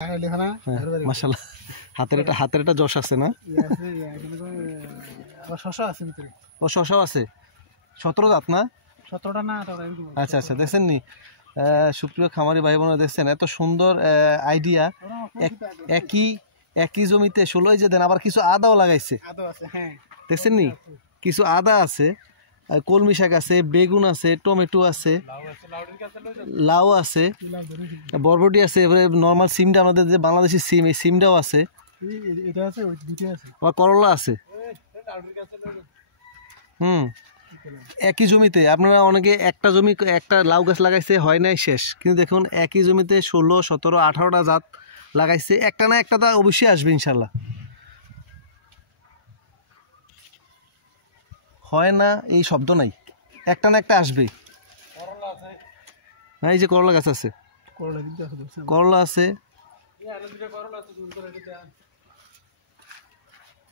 মাশাআল্লাহ হাতের একটা যশ আছে না? ও শশাও আছে 17 জাত না? 17টা না। আচ্ছা আচ্ছা, দেখছেন নি সুপ্রিয় খামারি ভাই বোনেরা, দেখছেন এত সুন্দর আইডিয়া। একই জমিতে 16 যে দেন, আবার কিছু আদাও লাগাইছে, দেখছেন নি? কিছু আদা আছে, কলমি শাক আছে, বেগুন আছে, টমেটো আছে, লাউ আছে, বরবটি আছে, নর্মাল সিমটা আমাদের যে বাংলাদেশি সিম, এই সিমটাও আছে, আবার করলা আছে। একই জমিতে আপনারা অনেকে একটা লাউ গাছ লাগাইছে, হয় নাই শেষ, কিন্তু দেখুন একই জমিতে 16, 17, 18টা জাত লাগাইছে। একটা না একটা তা অবশ্যই আসবে ইনশাল্লাহ। হয় না এই শব্দ নাই, একটা না একটা আসবে। হ্যাঁ, এই যে করলা গাছ আছে, করলা আছে।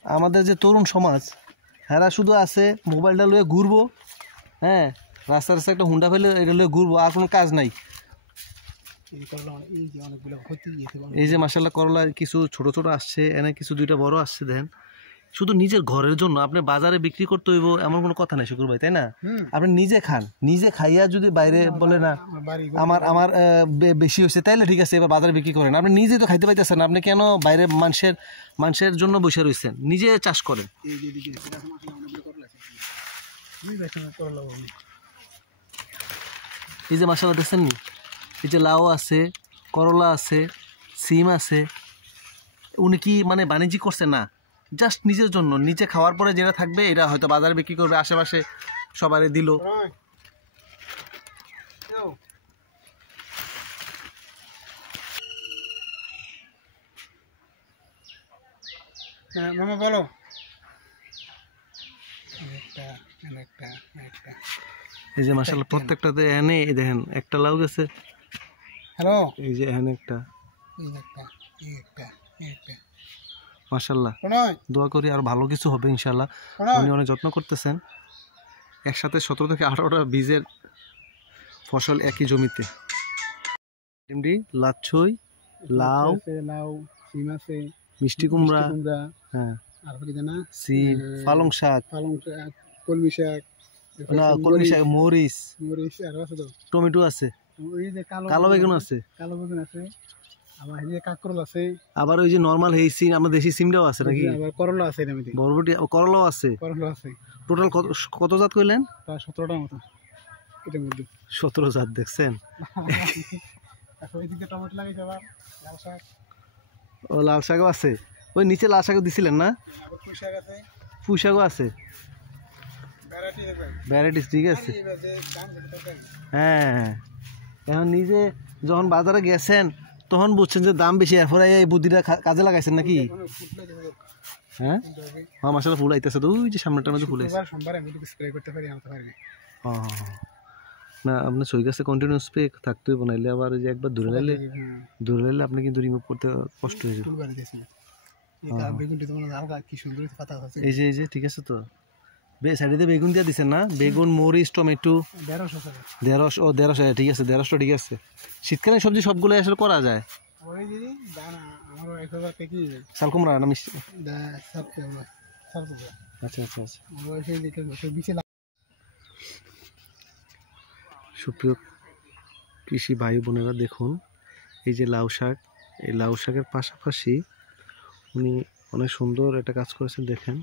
আমাদের যে তরুণ সমাজ, হ্যাঁ শুধু আছে মোবাইলটা লয়ে ঘুরবো, হ্যাঁ রাস্তায় একটা হুন্ডা ফেলে এটা লয়ে ঘুরবো, আর কোনো কাজ নাই। এই যে মাশাআল্লাহ করলা কিছু ছোট ছোট আসছে, এনে কিছু দুইটা বড় আসছে। দেখেন, শুধু নিজের ঘরের জন্য, আপনি বাজারে বিক্রি করতে হইব এমন কোনো কথা নাই শুকুর ভাই, তাই না? আপনি নিজে খান, নিজে খাইয়া যদি বাইরে বলে না আমার বেশি হয়েছে, তাইলে ঠিক আছে এবার বাজারে বিক্রি করেন। আপনি নিজে তো খাইতে পাইতেছেন, আপনি কেন বাইরে মানুষের জন্য বসে রয়েছেন? নিজে চাষ করেন। এই যে মাশাআল্লাহ দেখছেন নি, এই যে লাউ আছে, করলা আছে, সিম আছে। উনি কি মানে বাণিজ্যিক করছে না, জাস্ট নিজের জন্য, নিজে খাওয়ার পরে যেটা থাকবে এটা হয়তো বাজারে বিক্রি করবে, আশেপাশে সবারই দিল। মামা বলো। এই যে মাশাআল্লাহ প্রত্যেকটাতে এনে দেখেন একটা লাউ গেছে। হ্যালো, এই যে এখানে একটা, মাশাআল্লাহ দোয়া করি আর ভালো কিছু হবে ইনশাআল্লাহ। উনি অনেক যত্ন করতেছেন। একসাথে 17 থেকে 18টা বীজের ফসল একই জমিতে। এমডি লাচ্ছই, লাউ, সিম আছে, মিষ্টি কুমড়া, হ্যাঁ সিম, পালং শাক, কলমি শাক, মরিচ, টমেটো আছে, কালো বেগুন আছে, আবার ওই যে নরমাল এই সিম, আমাদের দেশি সিমটাও আছে নাকি? করলা আছে, বরবটি, করলাও আছে। টোটাল কত জাত কইলেন? 17টার মতো এটার মধ্যে। 17 জাত, দেখছেন? ও লাল শাকও আছে, ওই নিচে লাল শাকও দিছিলেন না? পুঁই শাকও আছে, ভ্যারাইটিস, ঠিক আছে। হ্যাঁ, এখন নিজে যখন বাজারে গেছেন তখন বুঝছেন যে দাম বেশি, এরপরে এই বুদ্ধিটা কাজে লাগাইছেন নাকি? হ্যাঁ হ্যাঁ মাশাআল্লাহ ফুল আইতেছে তো, ওই যে সামনেটার মধ্যে ফুল আছে। না আপনার সই গাছে কন্টিনিউ স্প্রে থাকতে হবে, নাইলে আবার ওই যে একবার ধরে লাইলে আপনি কিন্তু রিমুভ করতে কষ্ট হয়ে যাবে। এই যে ঠিক আছে তো, সাইডে বেগুন দিয়ে দিচ্ছেন না? বেগুন, মরিচ, টমেটো, 150, ঠিক আছে 150, ঠিক আছে। শীতকালীন সবজি সবগুলো আসলে করা যায়। শাল কুমড়া না মিষ্টি? আচ্ছা আচ্ছা আচ্ছা। সুপ্রিয় কৃষি ভাই বোনেরা, দেখুন এই যে লাউ শাক, এই লাউ শাকের পাশাপাশি উনি অনেক সুন্দর একটা কাজ করেছেন। দেখেন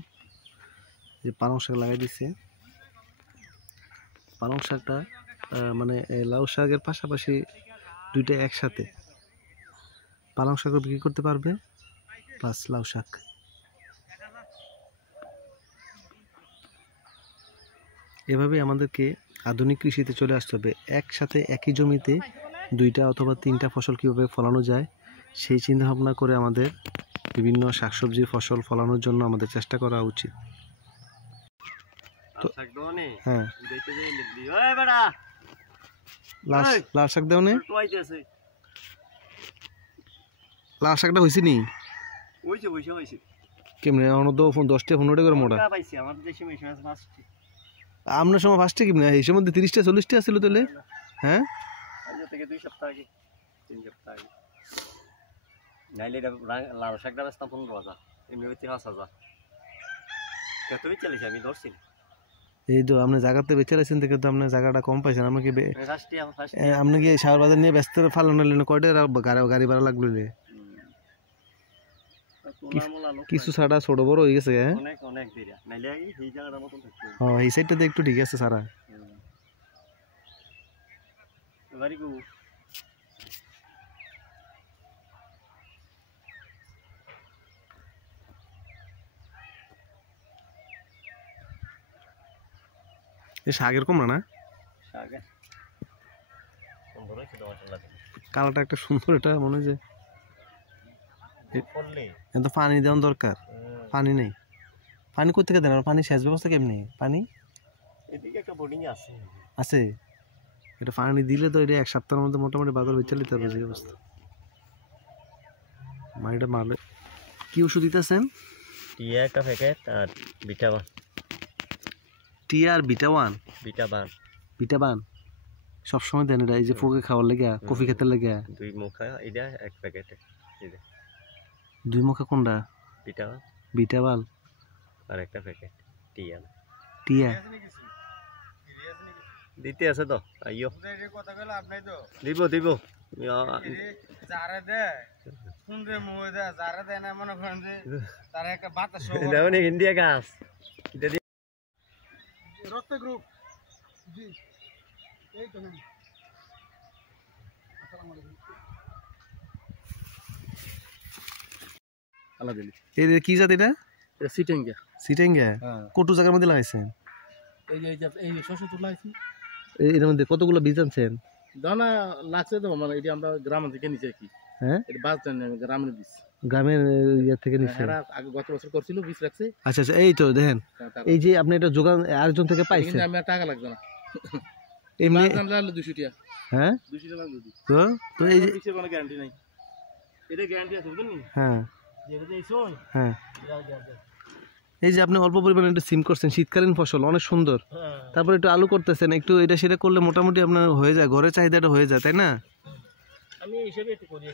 যে পালং শাক লাগাই দিছে। পালং শাকটা মানে লাউ শাকের পাশাপাশি দুইটা একসাথে, পালং শাকও বিক্রি করতে পারবে প্লাস লাউ শাক। এভাবে আমাদেরকে আধুনিক কৃষিতে চলে আসতে হবে। একসাথে একই জমিতে 2টা অথবা 3টা ফসল কীভাবে ফলানো যায় সেই চিন্তা ভাবনা করে আমাদের বিভিন্ন শাকসবজির ফসল ফলানোর জন্য আমাদের চেষ্টা করা উচিত। হ্যাঁ, লাল শাক দেও নে, লাল শাকটা হয়েছে নি? কেমনে 10-15টা করে মোটা? আপনার সময় ফার্স্টে কেমনে এই সময় 30টা 40টা ছিল তাহলে? হ্যাঁ, নাইলে এটা লাল শাকটা বেচতাম 15,000, এমনি বেচি 5,000। কত বেচালিস আমি ধরছি না। এই তো আপনি জায়গাতে বেঁচে রাখছেন দেখে তো আপনি জায়গাটা কম পাইছেন। আপনি কি ফার্স্টে আপনি কি শাহর বাজার নিয়ে ব্যস্ত ফালানো নিলেন কয়টা গাড়ি ভাড়া লাগলো? কিছু ছাড়া ছোট বড় হয়ে গেছে। অনেক অনেক দেরিয়া নাইলে এই জায়গাটার মতন থাকতো। হ্যাঁ এই সাইডটাতে একটু ঠিক আছে সারা। বাড়ি কো এই শাকের কম না শাকে সুন্দর হয়েছে তো মাশাআল্লাহ। কালারটা একটা সুন্দর, এটা মনে হয় যে করলে এত পানি দেওয়ার দরকার। পানি নেই, পানি কোথেকে দেন? পানি সেচ ব্যবস্থা কেমনি? পানি এদিকে একটা বোর্ডিং আছে আছে, এটা পানি দিলে তো এটা এক সপ্তাহের মধ্যে মোটামুটি বাজার বেচে নিতে হবে। যে অবস্থা মাটিটা মারলে। কি ওষুধ দিতেছেন? টিয়া একটা প্যাকেট আর বিটাবান। টিয়া আর বিটাবান? বিটাবান বিটাবান সবসময় দেন এটা? এই যে পোকে খাওয়ার লেগে, কফি খেতে লেগে? 2 মুখা এটা এক প্যাকেটে। 2 মুখা কোনটা? বিটাবান বিটাবাল আর একটা প্যাকেট টিয়া। টিয়া দিতে আছে তো আইও দিব দিব যারা দেয় শুনবে মুহে দেয়, যারা দেয় না মনে করেন যে তারা একটা বাতাস দেওনি ইন্ডিয়া গাছ রক্ত গ্রুপ। জি এই তো নেন। আসসালামু আলাইকুম। এই কি জাত এটা? এটা সিটেঙ্গা। সিটেঙ্গা? কত জায়গার মধ্যে লাগাইছেন? এই যে এই শস্য তুলা আছে, এর মধ্যে কতগুলো বীজ আনছেন? দানা লাগছে তো, মানে এটা আমরা গ্রাম থেকে নিচে কি। হ্যাঁ এটা বাজ জানি আমি গ্রামের বীজ, গ্রামের ইয়া থেকে নিচ্ছে। এরা আগে গত বছর করছিল বীজ রাখছে। আচ্ছা আচ্ছা, এই তো দেখেন এই যে আপনি এটা যোগান আরেকজন থেকে পাইছেন। আমি টাকা লাগবে না, এমনি দাম লাগলো 200 টাকা। হ্যাঁ 200 টাকা লাগলো। তো তো এই যে পিছে কোনো গ্যারান্টি নাই, এটা গ্যারান্টি আছে বুঝলেন? হ্যাঁ যেটা দেইছই হ্যাঁ এটা গ্যারান্টি। এই যে আপনি অল্প পরিমাণে একটু সিম করছেন, শীতকালীন ফসল অনেক সুন্দর। তারপর একটু আলু করতেছেন, একটু এটা সেটা করলে মোটামুটি আপনার হয়ে যায়, ঘরের চাহিদাটা হয়ে যায়, তাই না? আমি হিসেবে একটু করি।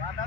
বাধা